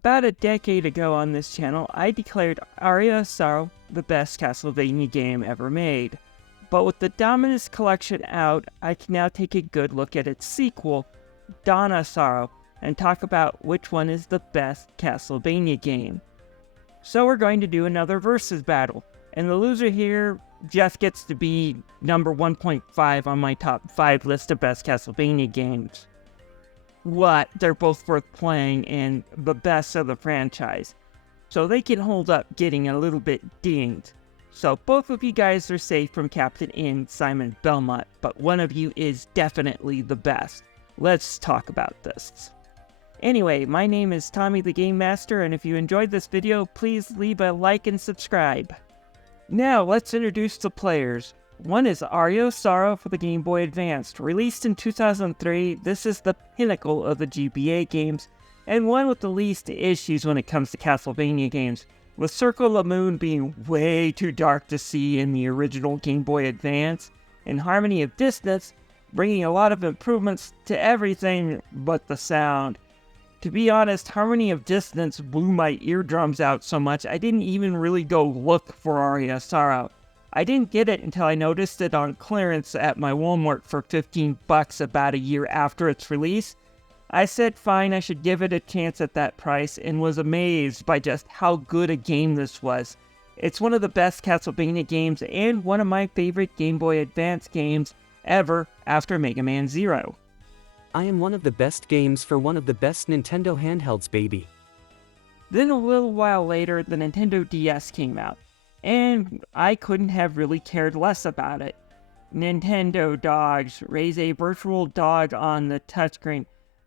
About a decade ago on this channel, I declared Aria of Sorrow the best Castlevania game ever made. But with the Dominus Collection out, I can now take a good look at its sequel, Dawn of Sorrow, and talk about which one is the best Castlevania game. So we're going to do another versus battle, and the loser here just gets to be number 1.5 on my top 5 list of best Castlevania games. What? They're both worth playing and the best of the franchise, so they can hold up getting a little bit dinged. So both of you guys are safe from Captain In Simon Belmont, but one of you is definitely the best. Let's talk about this. Anyway, my name is Tommy the Game Master, and if you enjoyed this video, please leave a like and subscribe. Now, let's introduce the players. One is Aria of Sorrow for the Game Boy Advance. Released in 2003, this is the pinnacle of the GBA games, and one with the least issues when it comes to Castlevania games, with Circle of the Moon being way too dark to see in the original Game Boy Advance, and Harmony of Dissonance bringing a lot of improvements to everything but the sound. To be honest, Harmony of Dissonance blew my eardrums out so much I didn't even really go look for Aria of Sorrow. I didn't get it until I noticed it on clearance at my Walmart for $15 about a year after its release. I said fine, I should give it a chance at that price, and was amazed by just how good a game this was. It's one of the best Castlevania games and one of my favorite Game Boy Advance games ever after Mega Man Zero. I am one of the best games for one of the best Nintendo handhelds, baby. Then a little while later, the Nintendo DS came out, and I couldn't have really cared less about it. Nintendo dogs raise a virtual dog on the touchscreen.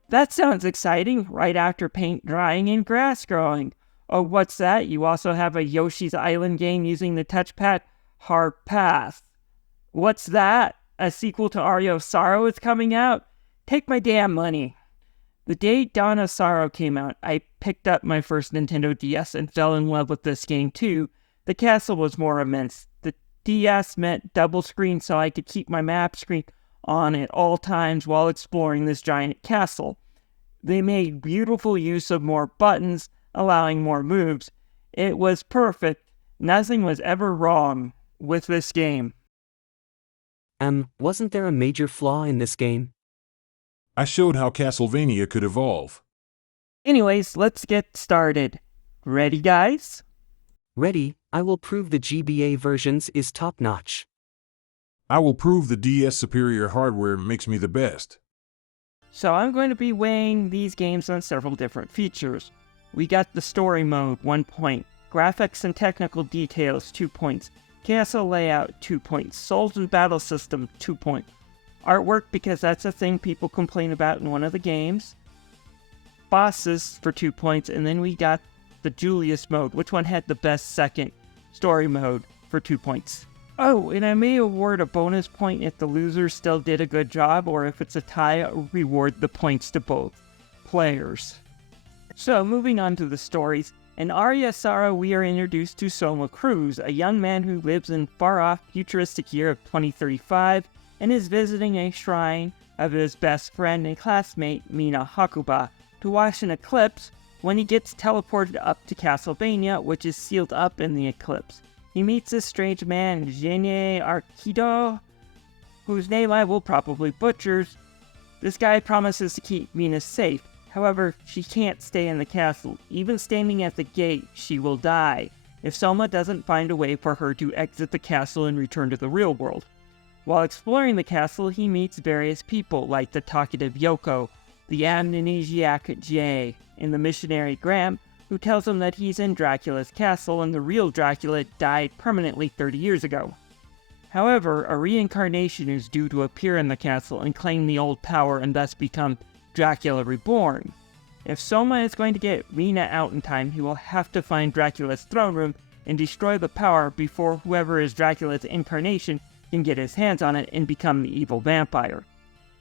That sounds exciting, right after paint drying and grass growing. Oh, what's that? You also have a Yoshi's Island game using the touchpad? Hard pass. What's that? A sequel to Aria of Sorrow is coming out? Take my damn money. The day Dawn of Sorrow came out, I picked up my first Nintendo DS and fell in love with this game too. The castle was more immense. The DS meant double screen so I could keep my map screen on at all times while exploring this giant castle. They made beautiful use of more buttons, allowing more moves. It was perfect. Nothing was ever wrong with this game. Wasn't there a major flaw in this game? I showed how Castlevania could evolve. Anyways, let's get started. Ready, guys? Ready, I will prove the GBA versions is top-notch. I will prove the DS superior hardware makes me the best. So I'm going to be weighing these games on several different features. We got the story mode, 1 point. Graphics and technical details, 2 points. Castle layout, 2 points. Souls and battle system, 2 points. Artwork, because that's a thing people complain about in one of the games. Bosses for 2 points, and then we got the Julius mode, which one had the best second story mode for 2 points. Oh, and I may award a bonus point if the loser still did a good job, or if it's a tie, I'll reward the points to both players. So, moving on to the stories. In Aria of Sorrow, we are introduced to Soma Cruz, a young man who lives in far-off futuristic year of 2035, and is visiting a shrine of his best friend and classmate, Mina Hakuba, to watch an eclipse when he gets teleported up to Castlevania, which is sealed up in the eclipse. He meets this strange man, Genie Arkido, whose name I will probably butcher. This guy promises to keep Mina safe. However, she can't stay in the castle. Even standing at the gate, she will die if Soma doesn't find a way for her to exit the castle and return to the real world. While exploring the castle, he meets various people like the talkative Yoko, the amnesiac Jay, and the missionary Graham, who tells him that he's in Dracula's castle and the real Dracula died permanently 30 years ago. However, a reincarnation is due to appear in the castle and claim the old power and thus become Dracula Reborn. If Soma is going to get Mina out in time, he will have to find Dracula's throne room and destroy the power before whoever is Dracula's incarnation can get his hands on it and become the evil vampire.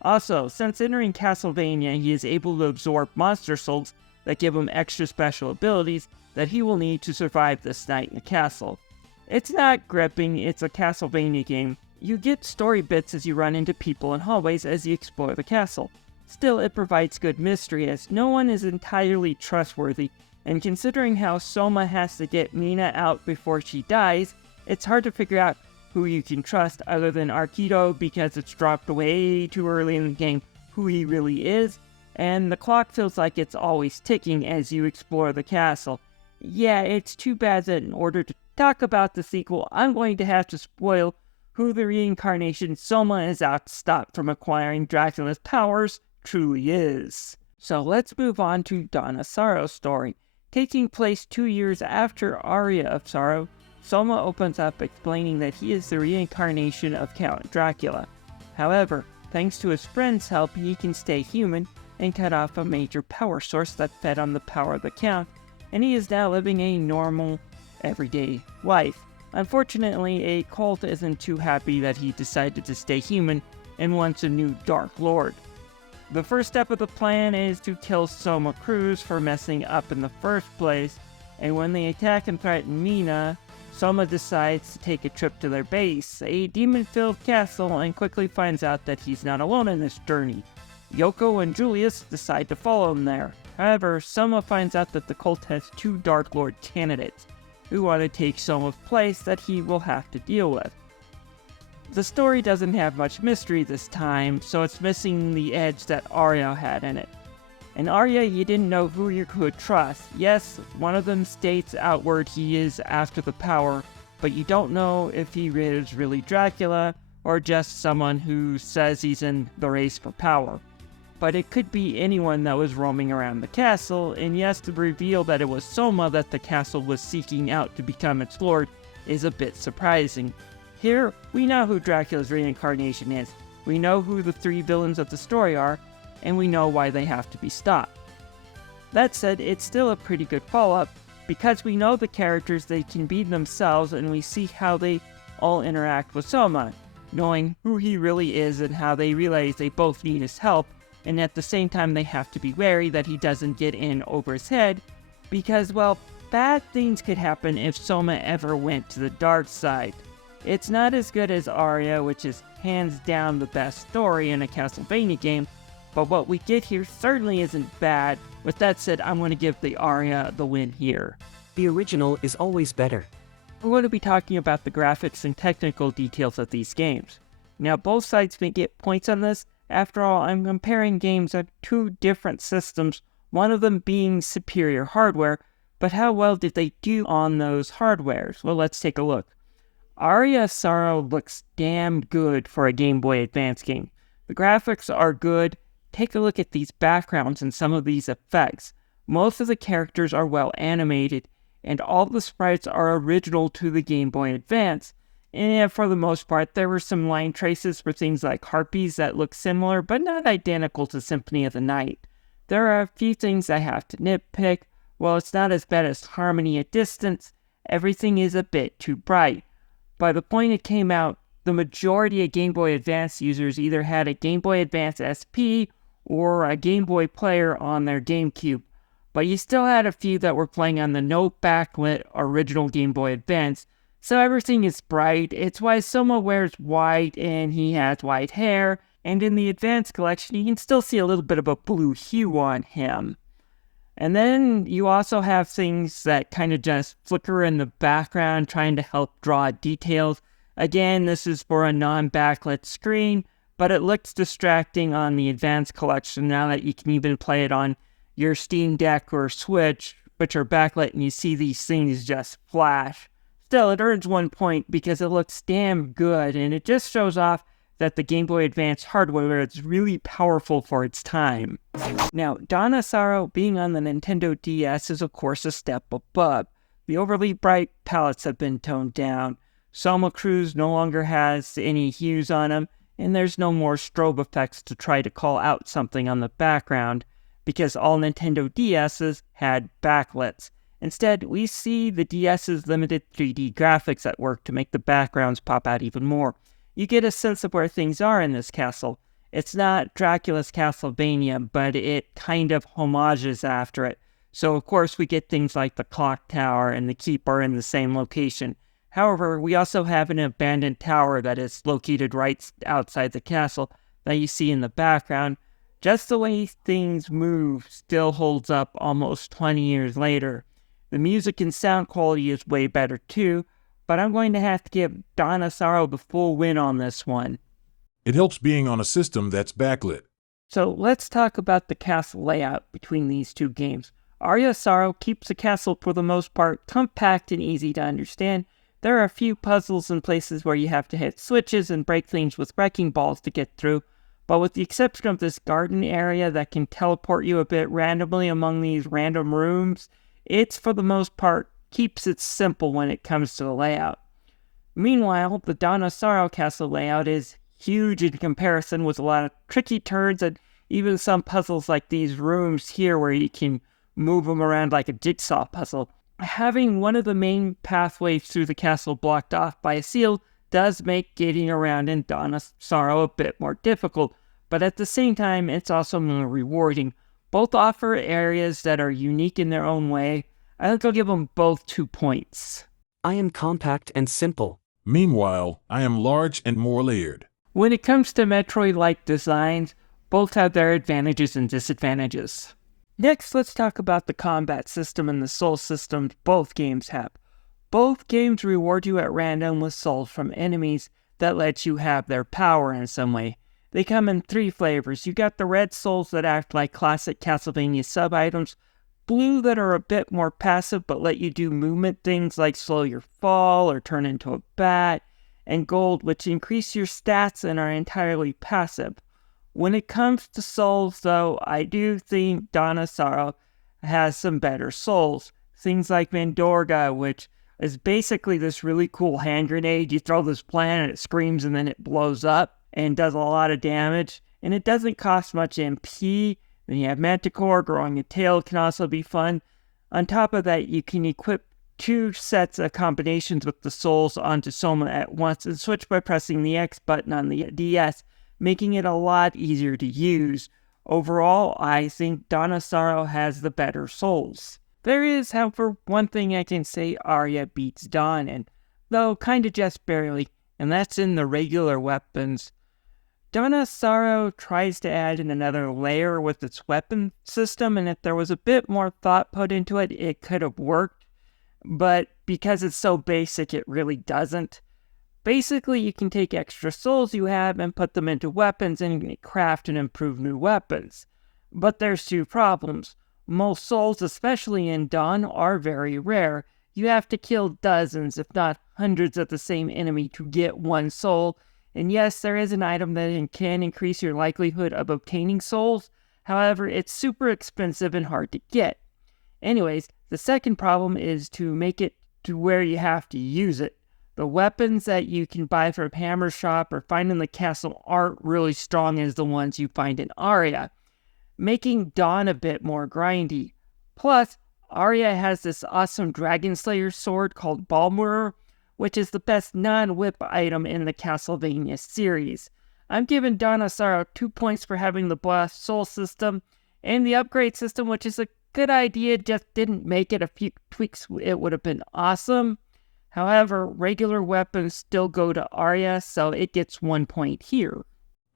Also, since entering Castlevania, he is able to absorb monster souls that give him extra special abilities that he will need to survive this night in the castle. It's not gripping, it's a Castlevania game. You get story bits as you run into people in hallways as you explore the castle. Still, it provides good mystery as no one is entirely trustworthy, And considering how Soma has to get Mina out before she dies, it's hard to figure out who you can trust other than Arkido because it's dropped way too early in the game who he really is, and the clock feels like it's always ticking as you explore the castle. Yeah, it's too bad that in order to talk about the sequel, I'm going to have to spoil who the reincarnation Soma is out to stop from acquiring Dracula's powers truly is. So let's move on to Dominus Sorrow's story. Taking place 2 years after Aria of Sorrow, Soma opens up explaining that he is the reincarnation of Count Dracula. However, thanks to his friend's help, he can stay human and cut off a major power source that fed on the power of the Count, and he is now living a normal, everyday life. Unfortunately, a cult isn't too happy that he decided to stay human and wants a new Dark Lord. The first step of the plan is to kill Soma Cruz for messing up in the first place, and when they attack and threaten Mina, Soma decides to take a trip to their base, a demon-filled castle, and quickly finds out that he's not alone in this journey. Yoko and Julius decide to follow him there. However, Soma finds out that the cult has 2 Dark Lord candidates, who want to take Soma's place that he will have to deal with. The story doesn't have much mystery this time, so it's missing the edge that Aria had in it. In Aria, you didn't know who you could trust. Yes, one of them states outward he is after the power, but you don't know if he is really Dracula, or just someone who says he's in the race for power. But it could be anyone that was roaming around the castle, and yes, the reveal that it was Soma that the castle was seeking out to become its lord is a bit surprising. Here, we know who Dracula's reincarnation is, we know who the 3 villains of the story are, and we know why they have to be stopped. That said, it's still a pretty good follow-up, because we know the characters, they can be themselves, and we see how they all interact with Soma, knowing who he really is and how they realize they both need his help, and at the same time they have to be wary that he doesn't get in over his head, because, well, bad things could happen if Soma ever went to the dark side. It's not as good as Aria, which is hands down the best story in a Castlevania game, but what we get here certainly isn't bad. With that said, I'm going to give the Aria the win here. The original is always better. We're going to be talking about the graphics and technical details of these games. Now, both sides may get points on this. After all, I'm comparing games on 2 different systems, one of them being superior hardware, but how well did they do on those hardwares? Well, let's take a look. Aria of Sorrow looks damn good for a Game Boy Advance game. The graphics are good. Take a look at these backgrounds and some of these effects. Most of the characters are well animated, and all the sprites are original to the Game Boy Advance. And for the most part, there were some line traces for things like harpies that look similar, but not identical to Symphony of the Night. There are a few things I have to nitpick. While it's not as bad as Harmony at Distance, everything is a bit too bright. By the point it came out, the majority of Game Boy Advance users either had a Game Boy Advance SP or a Game Boy player on their GameCube, but you still had a few that were playing on the no backlit original Game Boy Advance, so everything is bright. It's why Soma wears white and he has white hair, and in the Advance Collection you can still see a little bit of a blue hue on him. And then you also have things that kind of just flicker in the background trying to help draw details. Again, this is for a non-backlit screen, but it looks distracting on the Advanced Collection now that you can even play it on your Steam Deck or Switch, which are backlit, and you see these things just flash. Still, it earns 1 point because it looks damn good, and it just shows off that the Game Boy Advance hardware is really powerful for its time. Now, Dominus Sorrow being on the Nintendo DS is of course a step above. The overly bright palettes have been toned down, Soma Cruz no longer has any hues on him, and there's no more strobe effects to try to call out something on the background, because all Nintendo DS's had backlights. Instead, we see the DS's limited 3D graphics at work to make the backgrounds pop out even more. You get a sense of where things are in this castle. It's not Dracula's Castlevania, but it kind of homages after it. So of course we get things like the clock tower and the keep are in the same location. However, we also have an abandoned tower that is located right outside the castle that you see in the background, Just the way things move still holds up almost 20 years later. The music and sound quality is way better too, but I'm going to have to give Dawn of Sorrow the full win on this one. It helps being on a system that's backlit. So let's talk about the castle layout between these two games. Aria of Sorrow keeps the castle for the most part compact and easy to understand. There are a few puzzles and places where you have to hit switches and break things with wrecking balls to get through, but with the exception of this garden area that can teleport you a bit randomly among these random rooms, it's for the most part keeps it simple when it comes to the layout. Meanwhile, the Dawn of Sorrow castle layout is huge in comparison, with a lot of tricky turns and even some puzzles like these rooms here where you can move them around like a jigsaw puzzle. Having one of the main pathways through the castle blocked off by a seal does make getting around in Dawn of Sorrow a bit more difficult, but at the same time it's also more rewarding. Both offer areas that are unique in their own way. I think I'll give them both 2 points. I am compact and simple. Meanwhile, I am large and more layered. When it comes to Metroid-like designs, both have their advantages and disadvantages. Next, let's talk about the combat system and the soul system both games have. Both games reward you at random with souls from enemies that lets you have their power in some way. They come in 3 flavors. You got the red souls that act like classic Castlevania sub-items, blue that are a bit more passive but let you do movement things like slow your fall or turn into a bat, and gold which increase your stats and are entirely passive. When it comes to souls, though, I do think Dawn of Sorrow has some better souls. Things like Mandorga, which is basically this really cool hand grenade. You throw this plant and it screams and then it blows up and does a lot of damage. And it doesn't cost much MP. Then you have Manticore, growing a tail can also be fun. On top of that, you can equip 2 sets of combinations with the souls onto Soma at once and switch by pressing the X button on the DS, making it a lot easier to use. Overall, I think Dawn of Sorrow has the better souls. There is, however, one thing I can say Aria beats Dawn in, though kinda just barely, and that's in the regular weapons. Dawn of Sorrow tries to add in another layer with its weapon system, and if there was a bit more thought put into it, it could have worked, but because it's so basic, it really doesn't. Basically, you can take extra souls you have and put them into weapons and craft and improve new weapons. But there's 2 problems. Most souls, especially in Dawn, are very rare. You have to kill dozens, if not hundreds of the same enemy to get 1 soul. And yes, there is an item that can increase your likelihood of obtaining souls. However, it's super expensive and hard to get. Anyways, the second problem is to make it to where you have to use it. The weapons that you can buy from Hammer Shop or find in the castle aren't really strong as the ones you find in Aria, making Dawn a bit more grindy. Plus, Aria has this awesome Dragon Slayer sword called Balmur, which is the best non-whip item in the Castlevania series. I'm giving Dawn of Sorrow 2 points for having the Blast Soul system and the upgrade system, which is a good idea, just didn't make it. A few tweaks, it would have been awesome. However, regular weapons still go to Aria, so it gets 1 point here.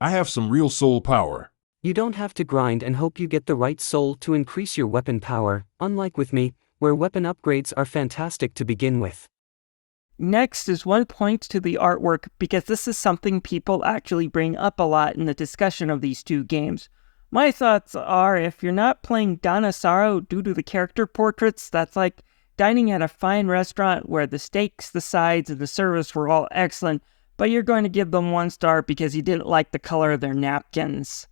I have some real soul power. You don't have to grind and hope you get the right soul to increase your weapon power, unlike with me, where weapon upgrades are fantastic to begin with. Next is 1 point to the artwork, because this is something people actually bring up a lot in the discussion of these 2 games. My thoughts are, if you're not playing Dawn of Sorrow due to the character portraits, that's like dining at a fine restaurant where the steaks, the sides, and the service were all excellent, but you're going to give them 1 star because you didn't like the color of their napkins.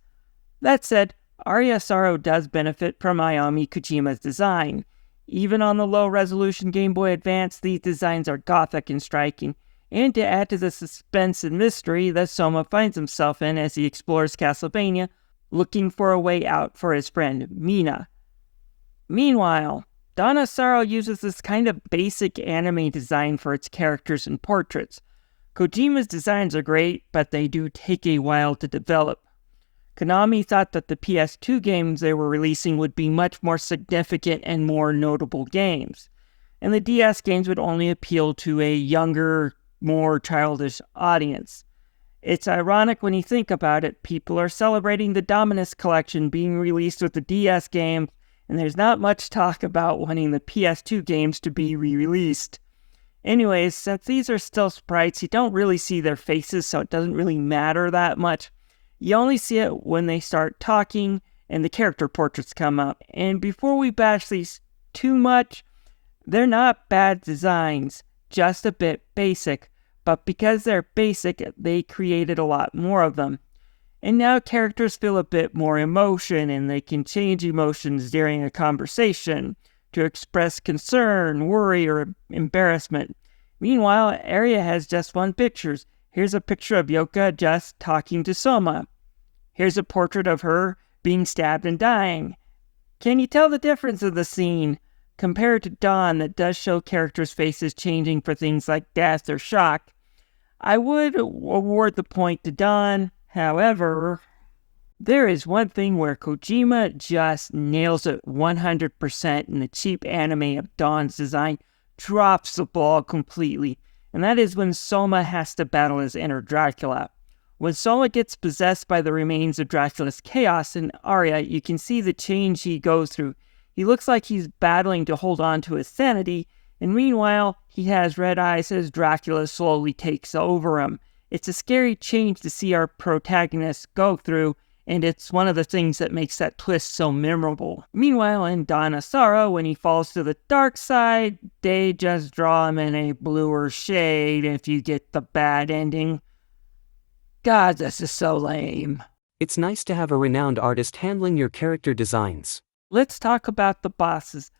That said, Aria of Sorrow does benefit from Ayami Kojima's design. Even on the low-resolution Game Boy Advance, these designs are gothic and striking, and to add to the suspense and mystery that Soma finds himself in as he explores Castlevania, looking for a way out for his friend Mina. Meanwhile, Dawn of Sorrow uses this kind of basic anime design for its characters and portraits. Kojima's designs are great, but they do take a while to develop. Konami thought that the PS2 games they were releasing would be much more significant and more notable games, and the DS games would only appeal to a younger, more childish audience. It's ironic when you think about it. People are celebrating the Dominus Collection being released with the DS game, and there's not much talk about wanting the PS2 games to be re-released. Anyways, since these are still sprites, you don't really see their faces, so it doesn't really matter that much. You only see it when they start talking and the character portraits come up. And before we bash these too much, they're not bad designs, just a bit basic. But because they're basic, they created a lot more of them. And now characters feel a bit more emotion, and they can change emotions during a conversation to express concern, worry, or embarrassment. Meanwhile, Aria has just one picture. Here's a picture of Yoka just talking to Soma. Here's a portrait of her being stabbed and dying. Can you tell the difference of the scene? Compared to Dawn, that does show characters' faces changing for things like death or shock, I would award the point to Dawn. However, there is one thing where Kojima just nails it 100%, and the cheap anime of Dawn's design drops the ball completely, and that is when Soma has to battle his inner Dracula. When Soma gets possessed by the remains of Dracula's chaos in Aria, you can see the change he goes through. He looks like he's battling to hold on to his sanity, and meanwhile, he has red eyes as Dracula slowly takes over him. It's a scary change to see our protagonist go through, and it's one of the things that makes that twist so memorable. Meanwhile, in Dominus Sorrow, when he falls to the dark side, they just draw him in a bluer shade if you get the bad ending. God, this is so lame. It's nice to have a renowned artist handling your character designs. Let's talk about the bosses.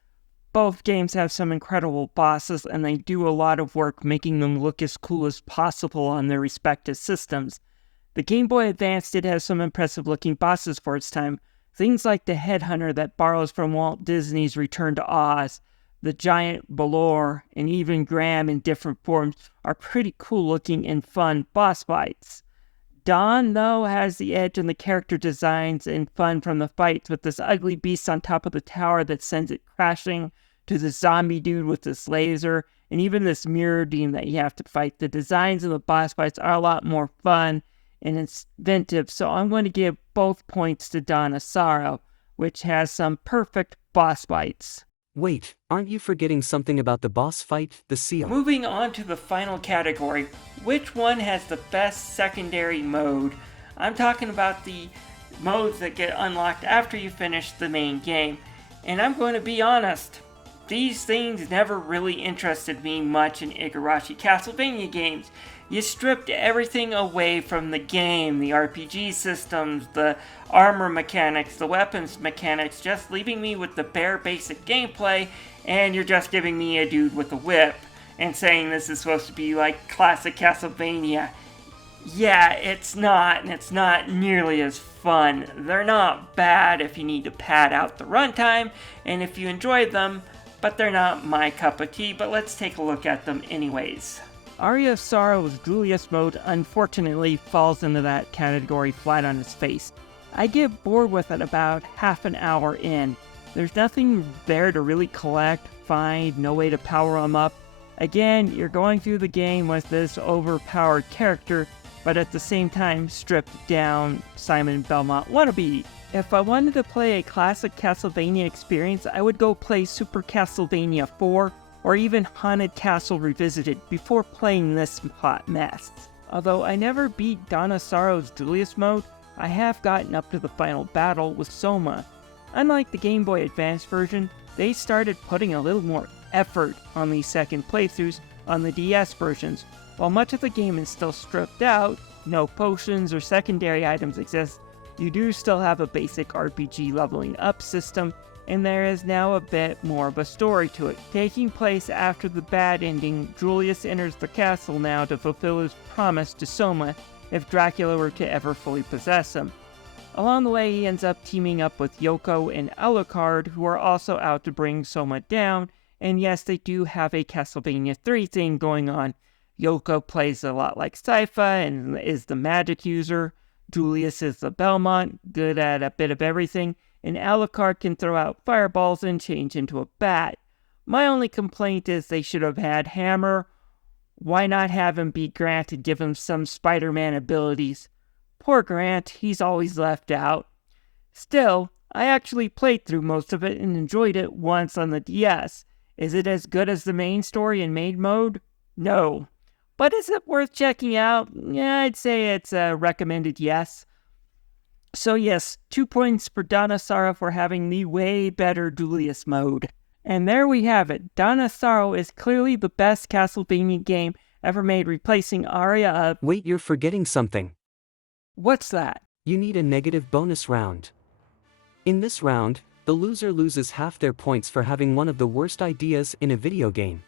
Both games have some incredible bosses, and they do a lot of work making them look as cool as possible on their respective systems. The Game Boy Advance did have some impressive looking bosses for its time. Things like the Headhunter that borrows from Walt Disney's Return to Oz, the giant Balor, and even Graham in different forms are pretty cool looking and fun boss fights. Dawn, though, has the edge in the character designs and fun from the fights with this ugly beast on top of the tower that sends it crashing, to the zombie dude with this laser, and even this mirror demon that you have to fight. The designs of the boss fights are a lot more fun and inventive, so I'm going to give both points to Dominus Sorrow, which has some perfect boss fights. Wait, aren't you forgetting something about the boss fight, the seal? Moving on to the final category, which one has the best secondary mode? I'm talking about the modes that get unlocked after you finish the main game. And I'm going to be honest, these things never really interested me much in Igarashi Castlevania games. You stripped everything away from the game, the RPG systems, the armor mechanics, the weapons mechanics, just leaving me with the bare basic gameplay, and you're just giving me a dude with a whip and saying this is supposed to be like classic Castlevania. Yeah, it's not, and it's not nearly as fun. They're not bad if you need to pad out the runtime, and if you enjoy them, but they're not my cup of tea, but let's take a look at them anyways. Aria of Sorrow's Julius mode unfortunately falls into that category flat on its face. I get bored with it about half an hour in. There's nothing there to really collect, find, no way to power them up. Again, you're going through the game with this overpowered character, but at the same time stripped down Simon Belmont wannabe. If I wanted to play a classic Castlevania experience, I would go play Super Castlevania 4 or even Haunted Castle Revisited before playing this hot mess. Although I never beat Dominus Sorrow's Julius mode, I have gotten up to the final battle with Soma. Unlike the Game Boy Advance version, they started putting a little more effort on these second playthroughs on the DS versions. While much of the game is still stripped out, no potions or secondary items exist, you do still have a basic RPG leveling up system, and there is now a bit more of a story to it. Taking place after the bad ending, Julius enters the castle now to fulfill his promise to Soma if Dracula were to ever fully possess him. Along the way, he ends up teaming up with Yoko and Alucard, who are also out to bring Soma down, and yes, they do have a Castlevania 3 thing going on. Yoko plays a lot like Sypha and is the magic user. Julius is the Belmont, good at a bit of everything, and Alucard can throw out fireballs and change into a bat. My only complaint is they should have had Hammer Why not have him be Grant and give him some Spider-Man abilities? Poor Grant, he's always left out. Still, I actually played through most of it and enjoyed it once on the DS. Is it as good as the main story in main mode? No. But is it worth checking out? Yeah, I'd say it's a recommended yes. So yes, 2 points for Dominus Sorrow for having the way better Julius mode. And there we have it. Dominus Sorrow is clearly the best Castlevania game ever made, replacing Aria of... Wait, you're forgetting something. What's that? You need a negative bonus round. In this round, the loser loses half their points for having one of the worst ideas in a video game.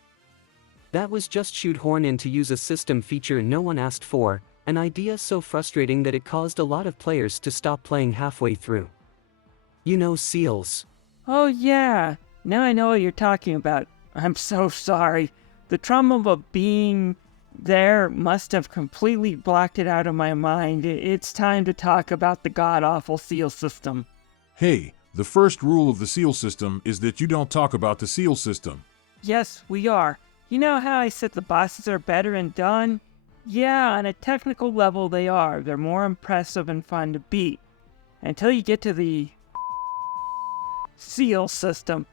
That was just shoehorn in to use a system feature no one asked for, an idea so frustrating that it caused a lot of players to stop playing halfway through. You know, seals. Oh yeah, now I know what you're talking about. I'm so sorry. The trauma of being there must have completely blocked it out of my mind. It's time to talk about the god-awful seal system. Hey, the first rule of the seal system is that you don't talk about the seal system. Yes, we are. You know how I said the bosses are better and done? Yeah, on a technical level they are. They're more impressive and fun to beat. Until you get to the seal system.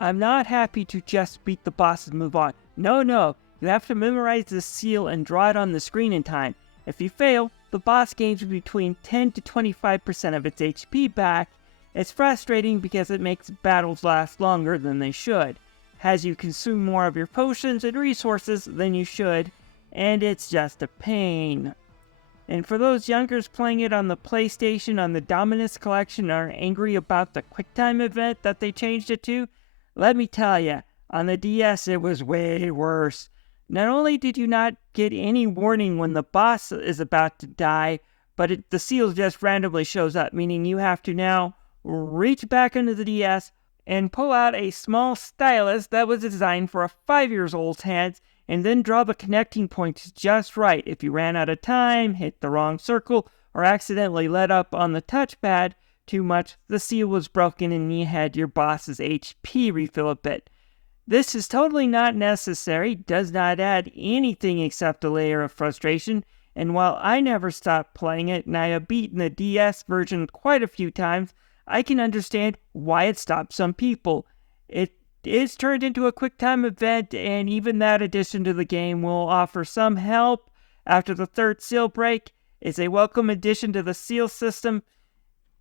I'm not happy to just beat the boss and move on. No, you have to memorize the seal and draw it on the screen in time. If you fail, the boss gains between 10 to 25% of its HP back. It's frustrating because it makes battles last longer than they should, has you consume more of your potions and resources than you should, and it's just a pain. And for those youngers playing it on the PlayStation on the Dominus Collection are angry about the QuickTime event that they changed it to, let me tell ya, on the DS it was way worse. Not only did you not get any warning when the boss is about to die, but the seal just randomly shows up, meaning you have to now reach back into the DS and pull out a small stylus that was designed for a 5-year-old's hands, and then draw the connecting points just right. If you ran out of time, hit the wrong circle, or accidentally let up on the touchpad too much, the seal was broken and you had your boss's HP refill a bit. This is totally not necessary, does not add anything except a layer of frustration, and while I never stopped playing it and I have beaten the DS version quite a few times, I can understand why it stopped some people. It is turned into a QuickTime event, and even that addition to the game will offer some help after the third seal break. It's a welcome addition to the seal system.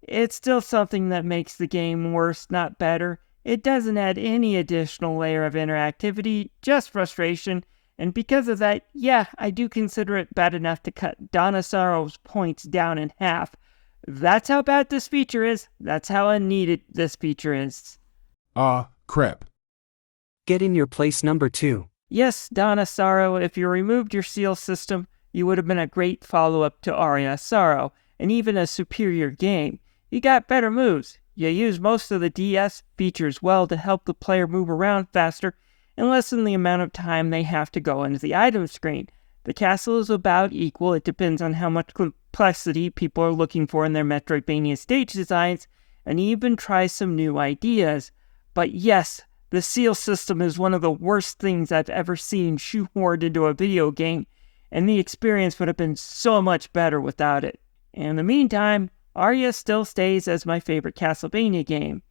It's still something that makes the game worse, not better. It doesn't add any additional layer of interactivity, just frustration, and because of that, yeah, I do consider it bad enough to cut Dominus Sorrow's points down in half. That's how bad this feature is. That's how unneeded this feature is. Crap. Get in your place number 2. Yes, Dominus Sorrow, if you removed your seal system, you would have been a great follow-up to Aria of Sorrow, and even a superior game. You got better moves. You use most of the DS features well to help the player move around faster and lessen the amount of time they have to go into the item screen. The castle is about equal. It depends on how much complexity people are looking for in their Metroidvania stage designs, and even try some new ideas. But yes, the seal system is one of the worst things I've ever seen shoehorned into a video game, and the experience would have been so much better without it. In the meantime, Aria still stays as my favorite Castlevania game.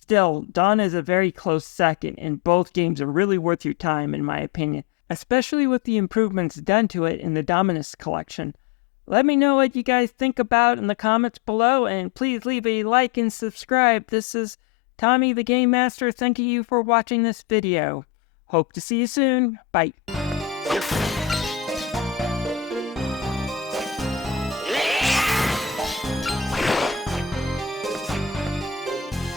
Still, Dawn is a very close second, and both games are really worth your time in my opinion, especially with the improvements done to it in the Dominus Collection. Let me know what you guys think about in the comments below, and please leave a like and subscribe. This is Tommy the Game Master thanking you for watching this video. Hope to see you soon. Bye.